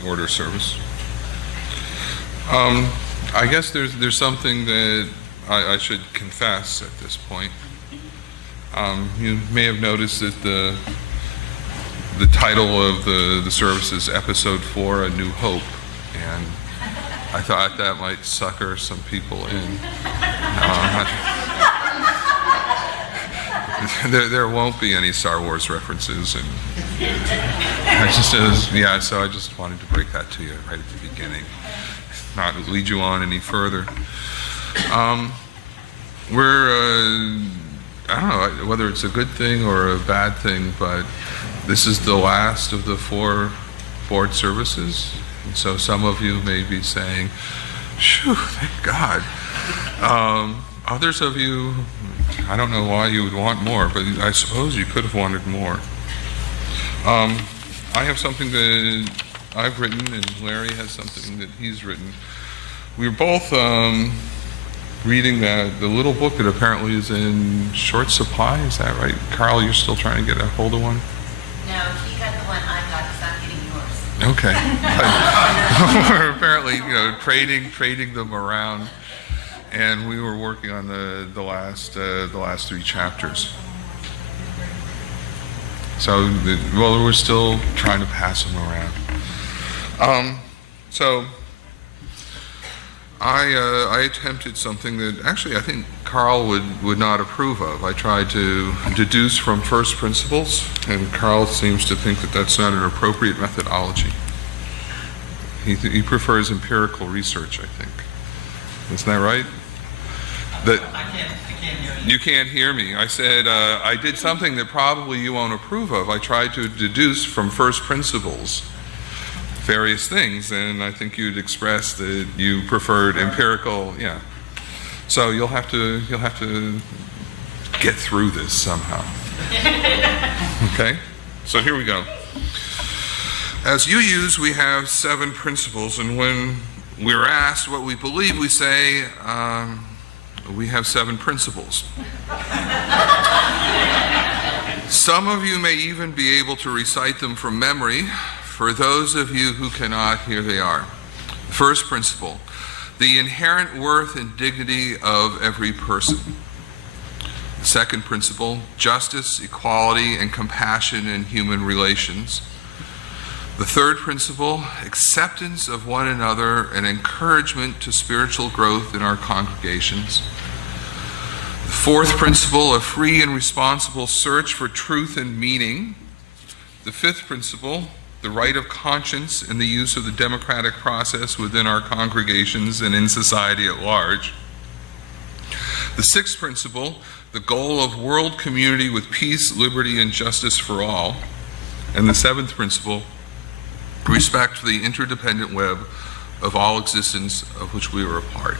the order of service. I guess there's something that I should confess at this point. You may have noticed that the title of the service is Episode 4, A New Hope, and I thought that might sucker some people in. There won't be any Star Wars references, and so I just wanted to break that to you right at the beginning, not lead you on any further. I don't know whether it's a good thing or a bad thing, but this is the last of the 4 board services. And so some of you may be saying, "Phew, thank God." Others of you, I don't know why you would want more, but I suppose you could have wanted more. I have something that I've written, and Larry has something that he's written. We're both reading the little book that apparently is in short supply. Is that right? Carl, you're still trying to get a hold of one? No, he got the one I got because I'm getting yours. Okay. We're apparently, trading them around, and we were working on the last 3 chapters. So, we're still trying to pass them around. So I attempted something that actually I think Carl would not approve of. I tried to deduce from first principles, and Carl seems to think that that's not an appropriate methodology. He prefers empirical research, I think. Isn't that right? I can't hear you. You can't hear me. I said I did something that probably you won't approve of. I tried to deduce from first principles various things, and I think you'd express that you preferred empirical. Yeah. So you'll have to get through this somehow. Okay. So here we go. As UUs, we have 7 principles, and when we're asked what we believe, we say we have 7 principles. Some of you may even be able to recite them from memory. For those of you who cannot, here they are. First principle, the inherent worth and dignity of every person. Second principle, justice, equality, and compassion in human relations. The third principle, acceptance of one another and encouragement to spiritual growth in our congregations. The fourth principle, a free and responsible search for truth and meaning. The fifth principle, the right of conscience and the use of the democratic process within our congregations and in society at large. The sixth principle, the goal of world community with peace, liberty, and justice for all. And the seventh principle, respect for the interdependent web of all existence of which we are a part.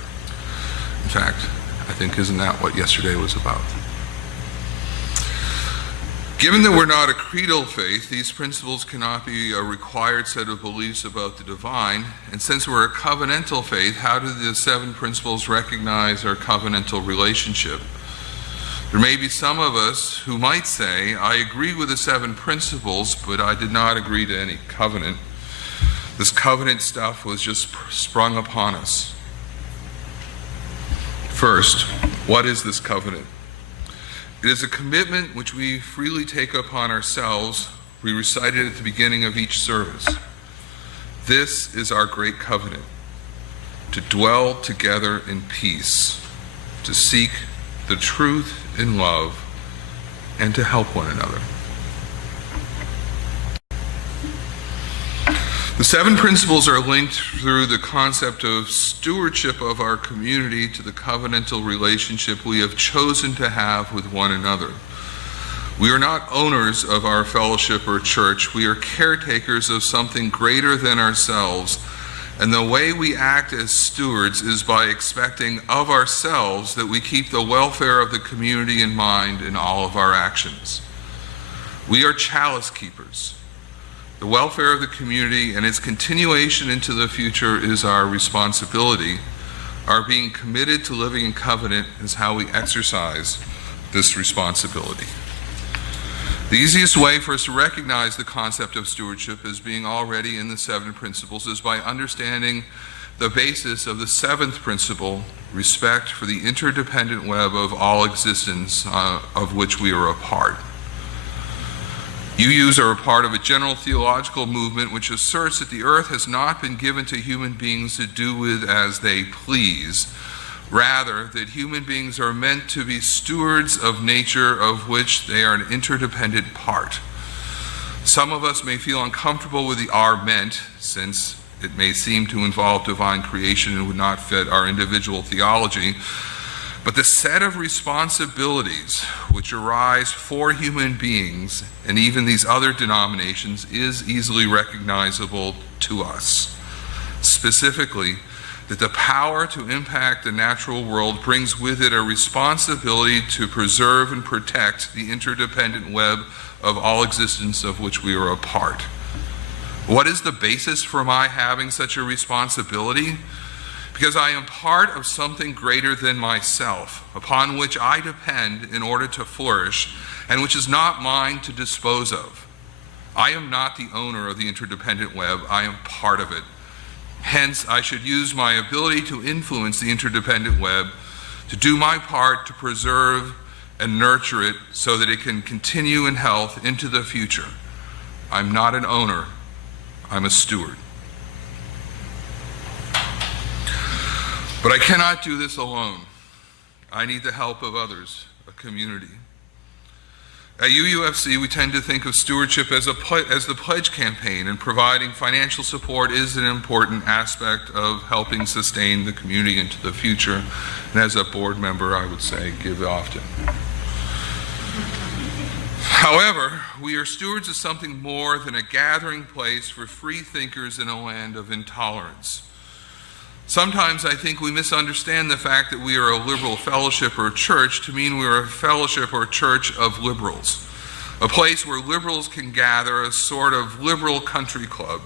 In fact, I think isn't that what yesterday was about? Given that we're not a creedal faith, these principles cannot be a required set of beliefs about the divine. And since we're a covenantal faith, how do the 7 principles recognize our covenantal relationship? There may be some of us who might say, I agree with the 7 principles, but I did not agree to any covenant. This covenant stuff was just sprung upon us. First, what is this covenant? It is a commitment which we freely take upon ourselves. We recite it at the beginning of each service. This is our great covenant, to dwell together in peace, to seek the truth in love, and to help one another. The 7 principles are linked through the concept of stewardship of our community to the covenantal relationship we have chosen to have with one another. We are not owners of our fellowship or church. We are caretakers of something greater than ourselves. And the way we act as stewards is by expecting of ourselves that we keep the welfare of the community in mind in all of our actions. We are chalice keepers. The welfare of the community and its continuation into the future is our responsibility. Our being committed to living in covenant is how we exercise this responsibility. The easiest way for us to recognize the concept of stewardship as being already in the 7 principles is by understanding the basis of the 7th principle, respect for the interdependent web of all existence of which we are a part. UUs are a part of a general theological movement which asserts that the earth has not been given to human beings to do with as they please. Rather, that human beings are meant to be stewards of nature of which they are an interdependent part. Some of us may feel uncomfortable with the "are meant," since it may seem to involve divine creation and would not fit our individual theology. But the set of responsibilities which arise for human beings, and even these other denominations, is easily recognizable to us. Specifically, that the power to impact the natural world brings with it a responsibility to preserve and protect the interdependent web of all existence of which we are a part. What is the basis for my having such a responsibility? Because I am part of something greater than myself, upon which I depend in order to flourish, and which is not mine to dispose of. I am not the owner of the interdependent web, I am part of it. Hence, I should use my ability to influence the interdependent web to do my part to preserve and nurture it so that it can continue in health into the future. I'm not an owner, I'm a steward. But I cannot do this alone. I need the help of others, a community. At UUFC, we tend to think of stewardship as the pledge campaign, and providing financial support is an important aspect of helping sustain the community into the future. And as a board member, I would say, give often. However, we are stewards of something more than a gathering place for free thinkers in a land of intolerance. Sometimes I think we misunderstand the fact that we are a liberal fellowship or church to mean we are a fellowship or church of liberals, a place where liberals can gather, a sort of liberal country club.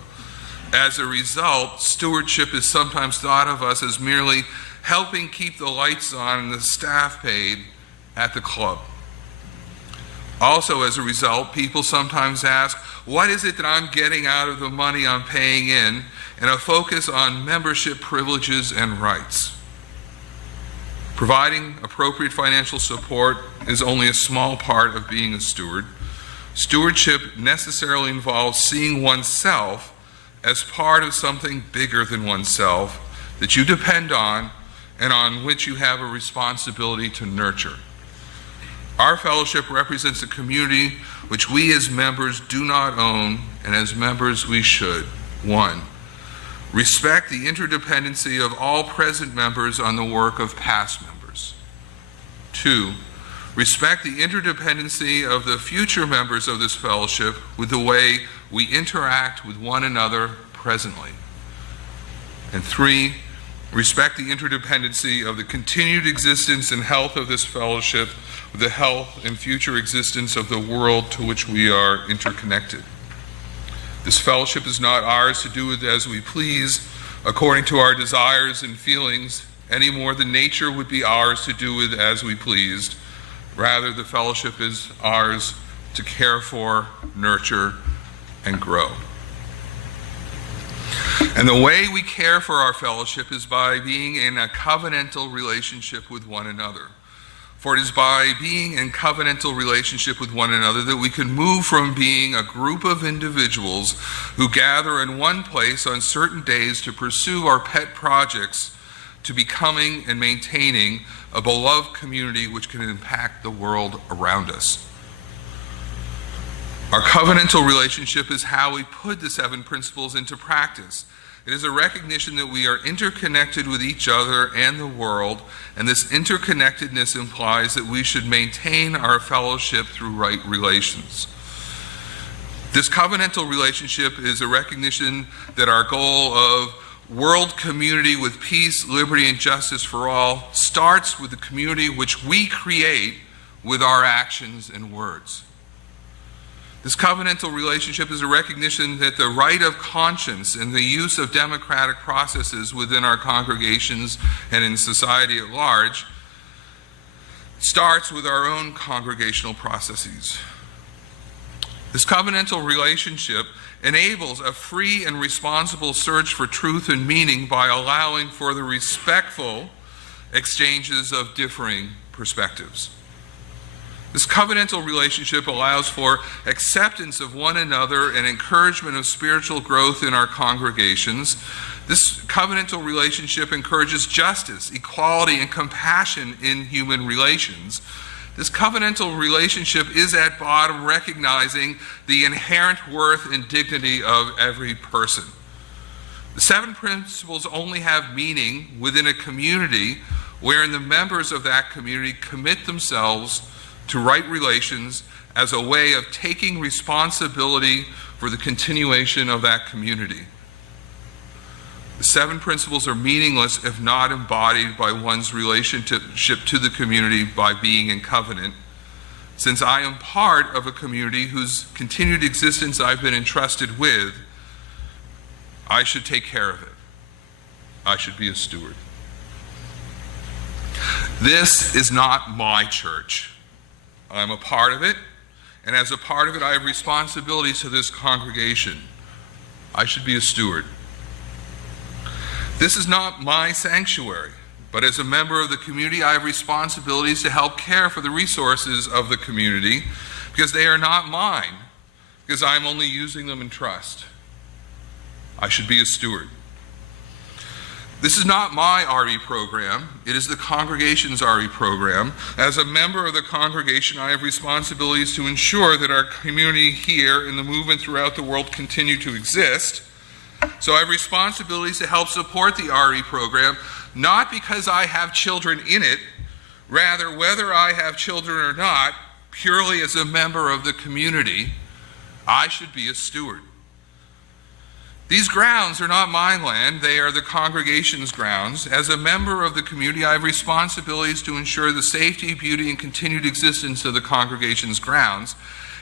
As a result, stewardship is sometimes thought of us as merely helping keep the lights on and the staff paid at the club. Also, as a result, people sometimes ask, what is it that I'm getting out of the money I'm paying in? And a focus on membership privileges and rights. Providing appropriate financial support is only a small part of being a steward. Stewardship necessarily involves seeing oneself as part of something bigger than oneself that you depend on and on which you have a responsibility to nurture. Our fellowship represents a community which we as members do not own, and as members we should. 1. Respect the interdependency of all present members on the work of past members. 2. Respect the interdependency of the future members of this fellowship with the way we interact with one another presently. And 3. Respect the interdependency of the continued existence and health of this fellowship with the health and future existence of the world to which we are interconnected. This fellowship is not ours to do with as we please, according to our desires and feelings, any more than nature would be ours to do with as we pleased. Rather, the fellowship is ours to care for, nurture, and grow. And the way we care for our fellowship is by being in a covenantal relationship with one another. For it is by being in covenantal relationship with one another that we can move from being a group of individuals who gather in one place on certain days to pursue our pet projects to becoming and maintaining a beloved community which can impact the world around us. Our covenantal relationship is how we put the 7 principles into practice. It is a recognition that we are interconnected with each other and the world, and this interconnectedness implies that we should maintain our fellowship through right relations. This covenantal relationship is a recognition that our goal of world community with peace, liberty, and justice for all starts with the community which we create with our actions and words. This covenantal relationship is a recognition that the right of conscience and the use of democratic processes within our congregations and in society at large starts with our own congregational processes. This covenantal relationship enables a free and responsible search for truth and meaning by allowing for the respectful exchanges of differing perspectives. This covenantal relationship allows for acceptance of one another and encouragement of spiritual growth in our congregations. This covenantal relationship encourages justice, equality, and compassion in human relations. This covenantal relationship is at bottom recognizing the inherent worth and dignity of every person. The 7 principles only have meaning within a community wherein the members of that community commit themselves to right relations as a way of taking responsibility for the continuation of that community. The 7 principles are meaningless if not embodied by one's relationship to the community by being in covenant. Since I am part of a community whose continued existence I've been entrusted with, I should take care of it. I should be a steward. This is not my church. I'm a part of it, and as a part of it, I have responsibilities to this congregation. I should be a steward. This is not my sanctuary, but as a member of the community, I have responsibilities to help care for the resources of the community because they are not mine, because I'm only using them in trust. I should be a steward. This is not my RE program. It is the congregation's RE program. As a member of the congregation, I have responsibilities to ensure that our community here and the movement throughout the world continue to exist. So I have responsibilities to help support the RE program, not because I have children in it, rather whether I have children or not, purely as a member of the community, I should be a steward. These grounds are not my land, they are the congregation's grounds. As a member of the community, I have responsibilities to ensure the safety, beauty, and continued existence of the congregation's grounds.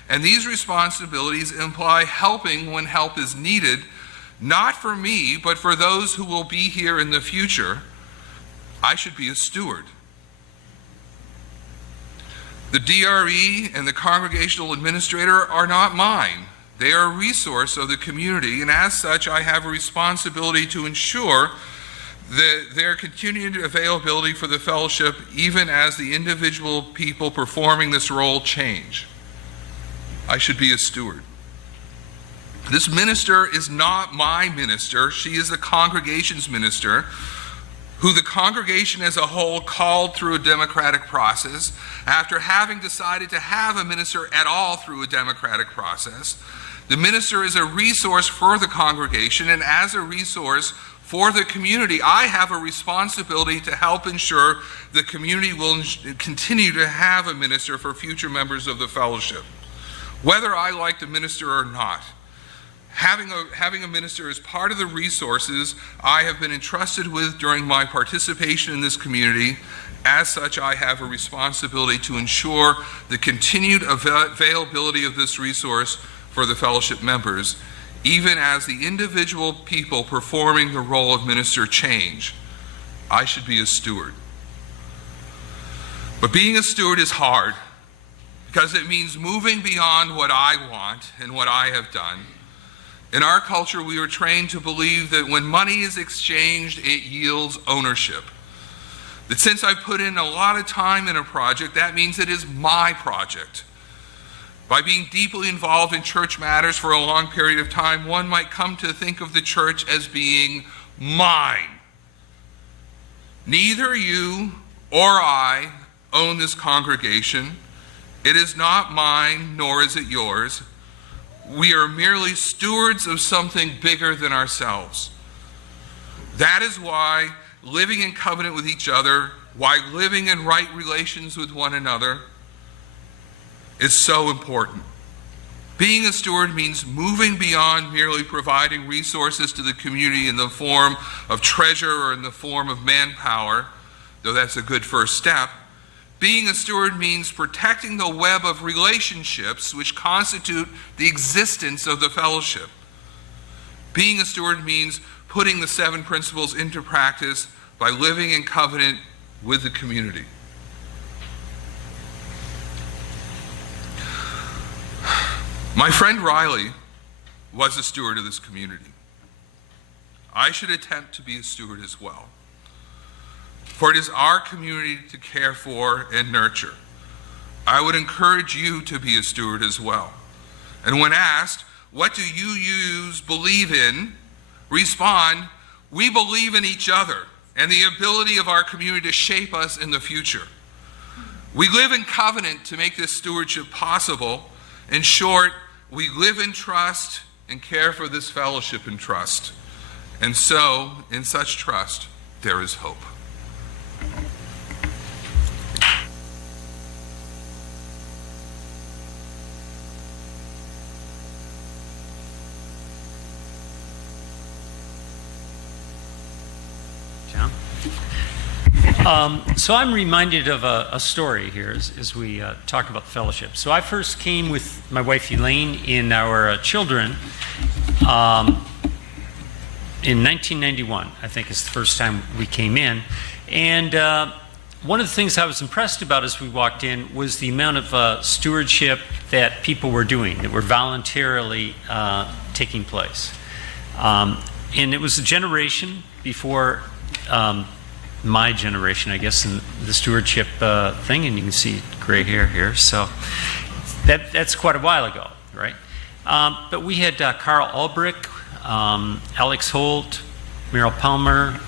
And these responsibilities imply helping when help is needed, not for me, but for those who will be here in the future. I should be a steward. The DRE and the congregational administrator are not mine. They are a resource of the community, and as such, I have a responsibility to ensure that their continued availability for the fellowship, even as the individual people performing this role change. I should be a steward. This minister is not my minister. She is the congregation's minister, who the congregation as a whole called through a democratic process, after having decided to have a minister at all through a democratic process. The minister is a resource for the congregation, and as a resource for the community, I have a responsibility to help ensure the community will continue to have a minister for future members of the fellowship, whether I like the minister or not. Having a minister is part of the resources I have been entrusted with during my participation in this community. As such, I have a responsibility to ensure the continued availability of this resource for the fellowship members, even as the individual people performing the role of minister change. I should be a steward. But being a steward is hard because it means moving beyond what I want and what I have done. In our culture, we are trained to believe that when money is exchanged, it yields ownership. That since I've put in a lot of time in a project, that means it is my project. By being deeply involved in church matters for a long period of time, one might come to think of the church as being mine. Neither you or I own this congregation. It is not mine, nor is it yours. We are merely stewards of something bigger than ourselves. That is why living in covenant with each other, why living in right relations with one another, is so important. Being a steward means moving beyond merely providing resources to the community in the form of treasure or in the form of manpower, though that's a good first step. Being a steward means protecting the web of relationships which constitute the existence of the fellowship. Being a steward means putting the 7 principles into practice by living in covenant with the community. My friend Riley was a steward of this community. I should attempt to be a steward as well. For it is our community to care for and nurture. I would encourage you to be a steward as well. And when asked, what do you believe in? Respond, we believe in each other and the ability of our community to shape us in the future. We live in covenant to make this stewardship possible. In short, we live in trust and care for this fellowship in trust. And so, in such trust, there is hope. So I'm reminded of a story here as we talk about the fellowship. So I first came with my wife Elaine and our children in 1991, I think is the first time we came in. And one of the things I was impressed about as we walked in was the amount of stewardship that people were doing, that were voluntarily taking place. And it was a generation before my generation, I guess, in the stewardship thing, and you can see gray hair here, so that's quite a while ago, right? But we had Carl Ulbrich, Alex Holt, Merrill Palmer,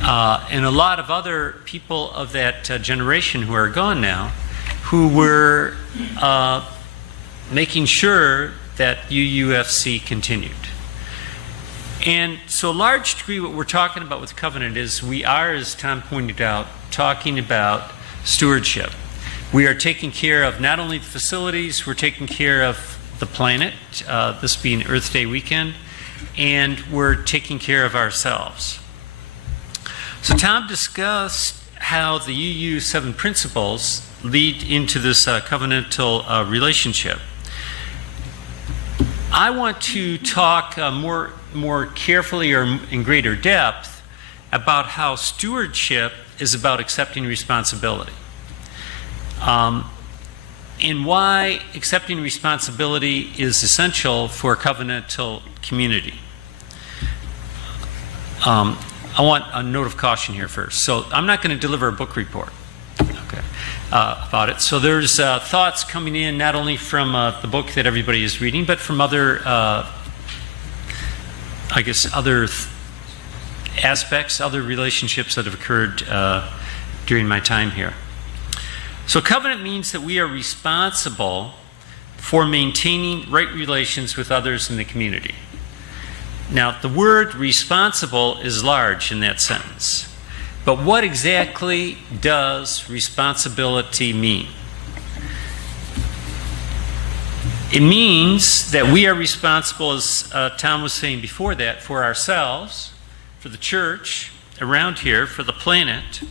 and a lot of other people of that generation who are gone now, who were making sure that UUFC continued. And so a large degree what we're talking about with covenant is we are, as Tom pointed out, talking about stewardship. We are taking care of not only the facilities, we're taking care of the planet, this being Earth Day weekend, and we're taking care of ourselves. So Tom discussed how the UU 7 principles lead into this covenantal relationship. I want to talk more carefully or in greater depth about how stewardship is about accepting responsibility. And why accepting responsibility is essential for a covenantal community. I want a note of caution here first. So I'm not going to deliver a book report about it. So there's thoughts coming in not only from the book that everybody is reading, but from other other aspects, other relationships that have occurred during my time here. So covenant means that we are responsible for maintaining right relations with others in the community. Now, the word responsible is large in that sentence. But what exactly does responsibility mean? It means that we are responsible, as Tom was saying before that, for ourselves, for the church around here, for the planet,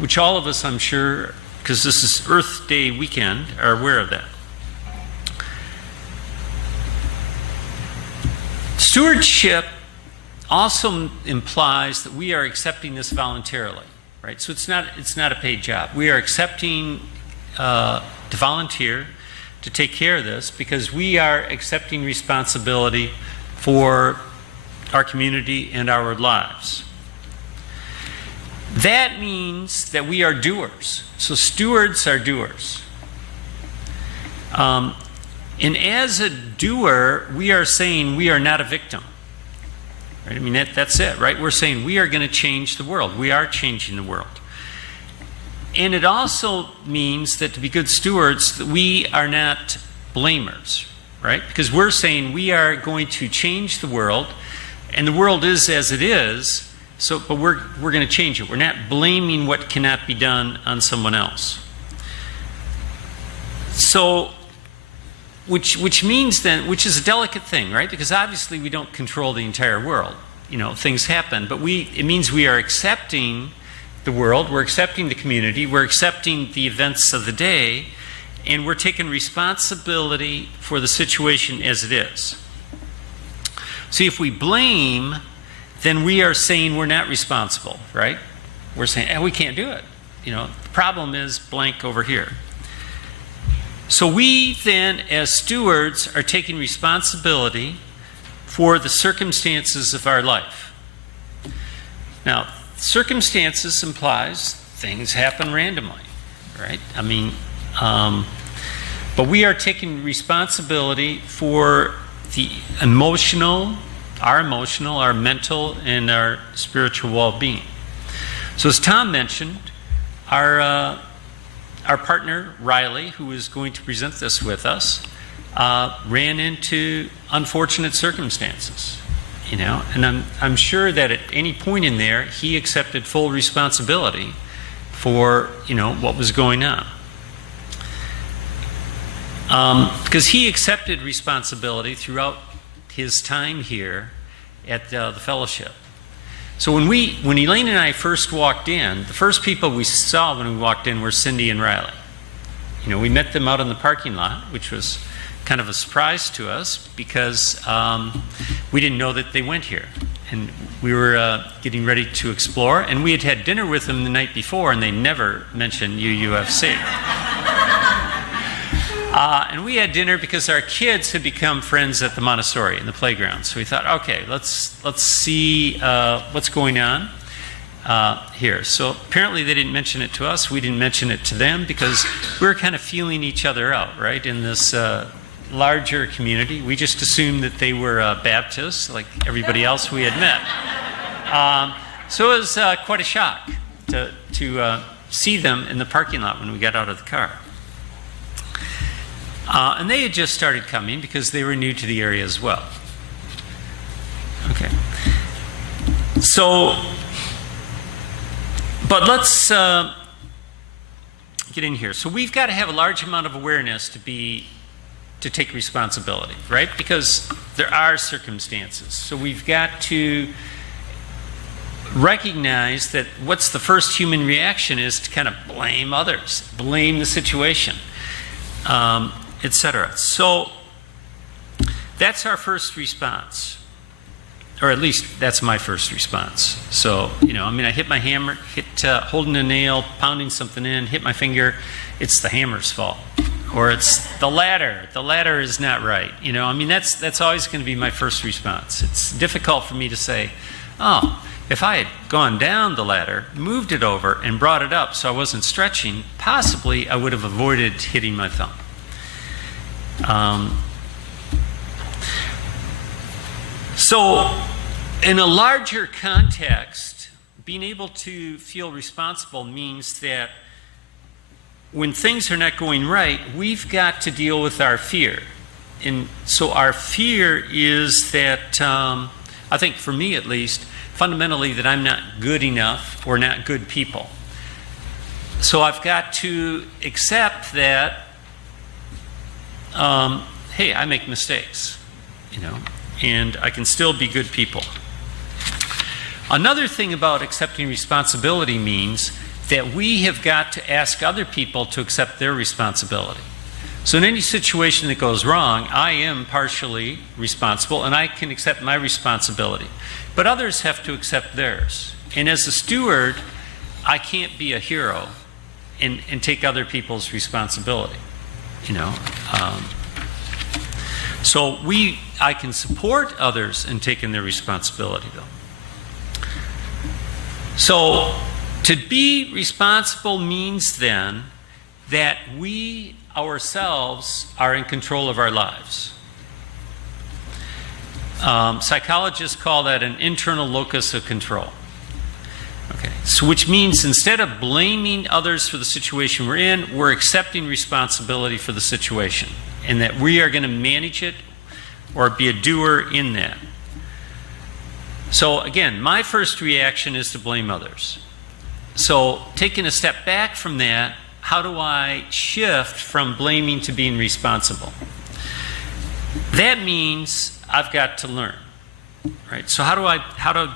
which all of us, I'm sure, because this is Earth Day weekend, are aware of that. Stewardship also implies that we are accepting this voluntarily, right? So it's not a paid job. We are accepting to volunteer to take care of this because we are accepting responsibility for our community and our lives. That means that we are doers. So stewards are doers. And as a doer, we are saying we are not a victim. Right? I mean, that's it, right? We're saying we are going to change the world. We are changing the world. And it also means that to be good stewards, that we are not blamers, right? Because we're saying we are going to change the world, and the world is as it is, but we're going to change it. We're not blaming what cannot be done on someone else. So, which means then, which is a delicate thing, right? Because obviously we don't control the entire world. You know, things happen, but it means we are accepting the world, we're accepting the community, we're accepting the events of the day, and we're taking responsibility for the situation as it is. See, if we blame, then we are saying we're not responsible, right? We're saying, we can't do it. You know, the problem is blank over here. So we then, as stewards, are taking responsibility for the circumstances of our life. Now, circumstances implies things happen randomly, right? I mean, but we are taking responsibility for the emotional, our mental, and our spiritual well-being. So as Tom mentioned, our partner, Riley, who is going to present this with us, ran into unfortunate circumstances, you know, and I'm sure that at any point in there, he accepted full responsibility for, you know, what was going on. Because he accepted responsibility throughout his time here at the fellowship. So when Elaine and I first walked in, the first people we saw when we walked in were Cindy and Riley. You know, we met them out in the parking lot, which was kind of a surprise to us because we didn't know that they went here. And we were getting ready to explore, and we had had dinner with them the night before, and they never mentioned UUFC. And we had dinner because our kids had become friends at the Montessori in the playground. So we thought, okay, let's see what's going on here. So apparently they didn't mention it to us. We didn't mention it to them because we were kind of feeling each other out, right, in this larger community. We just assumed that they were Baptists, like everybody else we had met. So it was quite a shock to see them in the parking lot when we got out of the car. And they had just started coming because they were new to the area as well. Okay. So, but let's get in here. So we've got to have a large amount of awareness to take responsibility, right? Because there are circumstances. So we've got to recognize that what's the first human reaction is to kind of blame others, blame the situation. Etc. So that's our first response, or at least that's my first response. So, you know, I mean, I hit my hammer, holding a nail, pounding something in, hit my finger, it's the hammer's fault. Or it's the ladder. The ladder is not right. You know, I mean, that's always going to be my first response. It's difficult for me to say, oh, if I had gone down the ladder, moved it over, and brought it up so I wasn't stretching, possibly I would have avoided hitting my thumb. So, in a larger context, being able to feel responsible means that when things are not going right, we've got to deal with our fear. And so our fear is that, I think for me at least, fundamentally that I'm not good enough or not good people. So I've got to accept that hey, I make mistakes, you know, and I can still be good people. Another thing about accepting responsibility means that we have got to ask other people to accept their responsibility. So in any situation that goes wrong, I am partially responsible and I can accept my responsibility. But others have to accept theirs. And as a steward, I can't be a hero and take other people's responsibility. You know, so I can support others in taking their responsibility, though. So to be responsible means then that we ourselves are in control of our lives. Psychologists call that an internal locus of control. Okay, so which means instead of blaming others for the situation we're in, we're accepting responsibility for the situation and that we are going to manage it or be a doer in that. So again, my first reaction is to blame others. So taking a step back from that, how do I shift from blaming to being responsible? That means I've got to learn, right? So how do I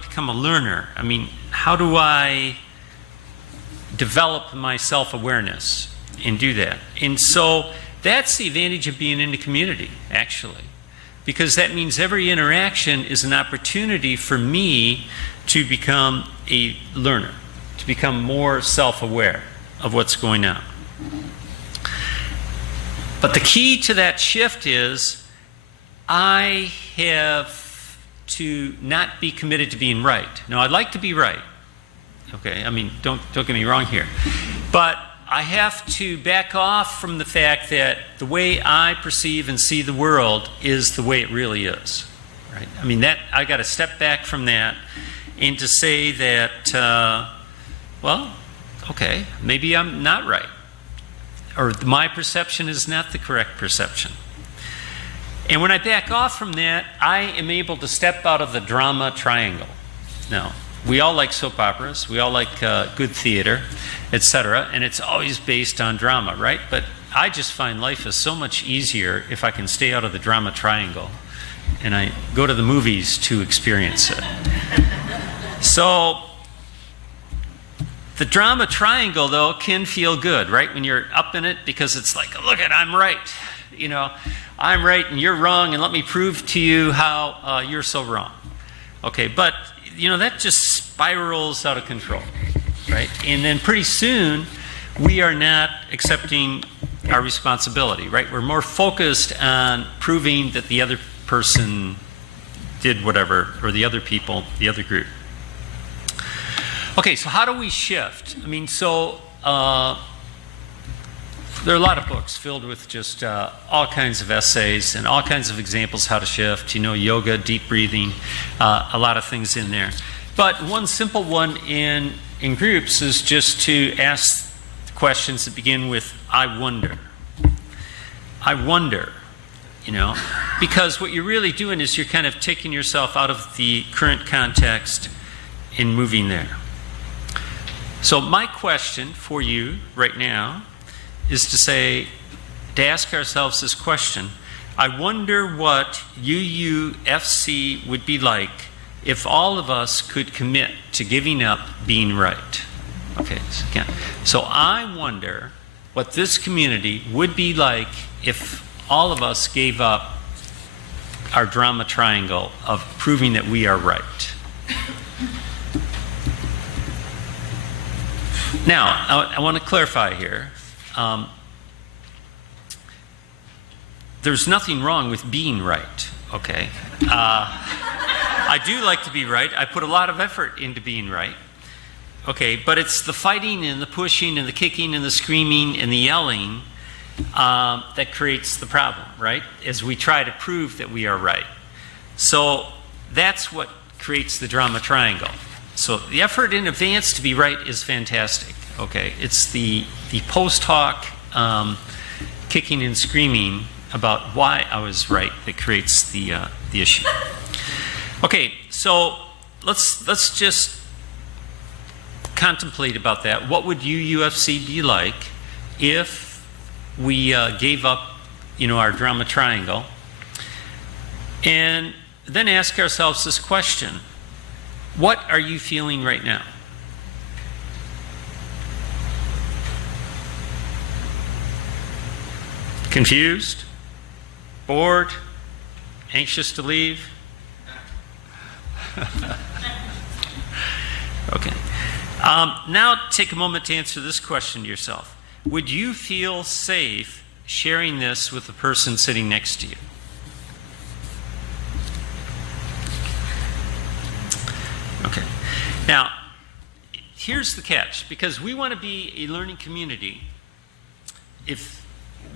become a learner? I mean, how do I develop my self-awareness and do that? And so that's the advantage of being in the community, actually, because that means every interaction is an opportunity for me to become a learner, to become more self-aware of what's going on. But the key to that shift is I have to not be committed to being right. Now, I'd like to be right. Okay, I mean, don't get me wrong here. But I have to back off from the fact that the way I perceive and see the world is the way it really is. Right? I mean, that I got to step back from that and to say that, well, okay, maybe I'm not right. Or my perception is not the correct perception. And when I back off from that, I am able to step out of the drama triangle. Now, we all like soap operas, we all like good theater, etc., and it's always based on drama, right? But I just find life is so much easier if I can stay out of the drama triangle and I go to the movies to experience it. So, the drama triangle, though, can feel good, right? When you're up in it, because it's like, look at, I'm right. You know, I'm right and you're wrong, and let me prove to you how you're so wrong. Okay, but, you know, that just spirals out of control, right? And then pretty soon, we are not accepting our responsibility, right? We're more focused on proving that the other person did whatever, or the other people, the other group. Okay, so how do we shift? I mean, so there are a lot of books filled with just all kinds of essays and all kinds of examples how to shift, you know, yoga, deep breathing, a lot of things in there. But one simple one in groups is just to ask questions that begin with, I wonder. I wonder, you know, because what you're really doing is you're kind of taking yourself out of the current context and moving there. So my question for you right now is to ask ourselves this question. I wonder what UUFC would be like if all of us could commit to giving up being right. Okay, so I wonder what this community would be like if all of us gave up our drama triangle of proving that we are right. Now, I want to clarify here. There's nothing wrong with being right, okay? I do like to be right. I put a lot of effort into being right. Okay, but it's the fighting and the pushing and the kicking and the screaming and the yelling that creates the problem, right? As we try to prove that we are right. So that's what creates the drama triangle. So the effort in advance to be right is fantastic. Okay, it's the post hoc kicking and screaming about why I was right that creates the issue. Okay, so let's just contemplate about that. What would UUFC be like if we gave up, you know, our drama triangle, and then ask ourselves this question: what are you feeling right now? Confused? Bored? Anxious to leave? Okay. Now take a moment to answer this question to yourself. Would you feel safe sharing this with the person sitting next to you? Okay. Now, here's the catch, because we want to be a learning community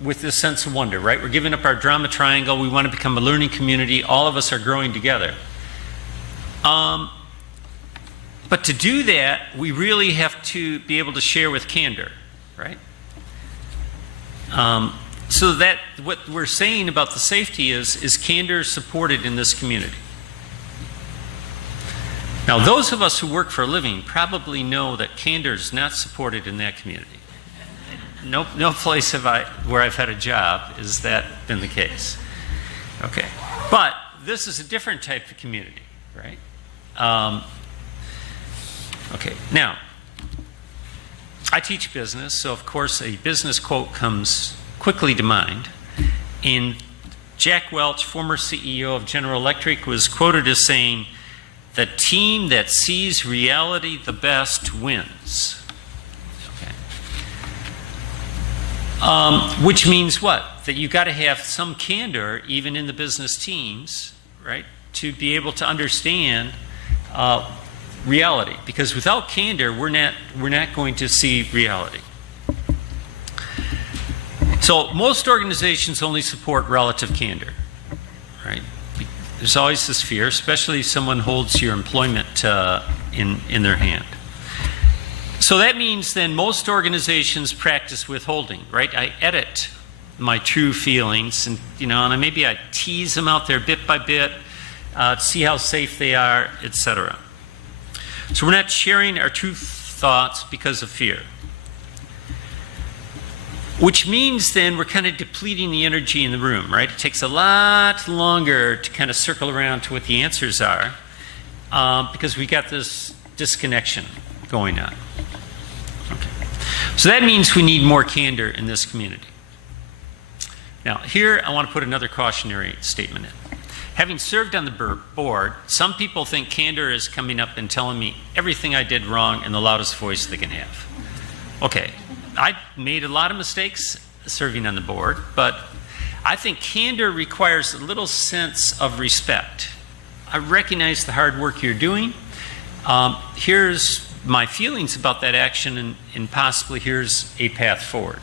with this sense of wonder, right? We're giving up our drama triangle. We want to become a learning community. All of us are growing together. But to do that, we really have to be able to share with candor, right? So that what we're saying about the safety is candor supported in this community. Now, those of us who work for a living probably know that candor is not supported in that community. No place where I've had a job has that been the case. Okay, but this is a different type of community, right? Okay, now, I teach business, so of course a business quote comes quickly to mind. And Jack Welch, former CEO of General Electric, was quoted as saying, "The team that sees reality the best wins." Okay. Which means what? That you got to have some candor, even in the business teams, right, to be able to understand reality. Because without candor, we're not going to see reality. So most organizations only support relative candor, right? There's always this fear, especially if someone holds your employment in their hand. So that means then most organizations practice withholding, right? I edit my true feelings, and and maybe I tease them out there bit by bit, to see how safe they are, etc. So we're not sharing our true thoughts because of fear. Which means then we're kind of depleting the energy in the room, right? It takes a lot longer to kind of circle around to what the answers are, because we got this disconnection going on. Okay. So that means we need more candor in this community. Now, here I want to put another cautionary statement in. Having served on the board, some people think candor is coming up and telling me everything I did wrong in the loudest voice they can have. Okay, I made a lot of mistakes serving on the board, but I think candor requires a little sense of respect. I recognize the hard work you're doing. Here's my feelings about that action, and possibly here's a path forward.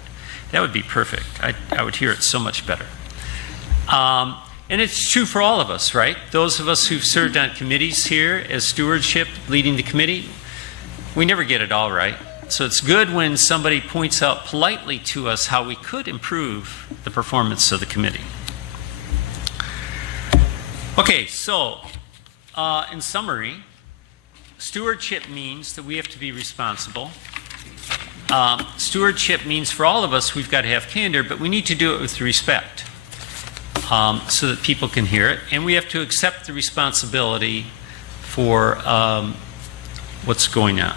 That would be perfect. I would hear it so much better. And it's true for all of us, right? Those of us who've served on committees here as stewardship, leading the committee, we never get it all right. So it's good when somebody points out politely to us how we could improve the performance of the committee. Okay, so in summary, stewardship means that we have to be responsible. Stewardship means for all of us we've got to have candor, but we need to do it with respect, so that people can hear it. And we have to accept the responsibility for what's going on.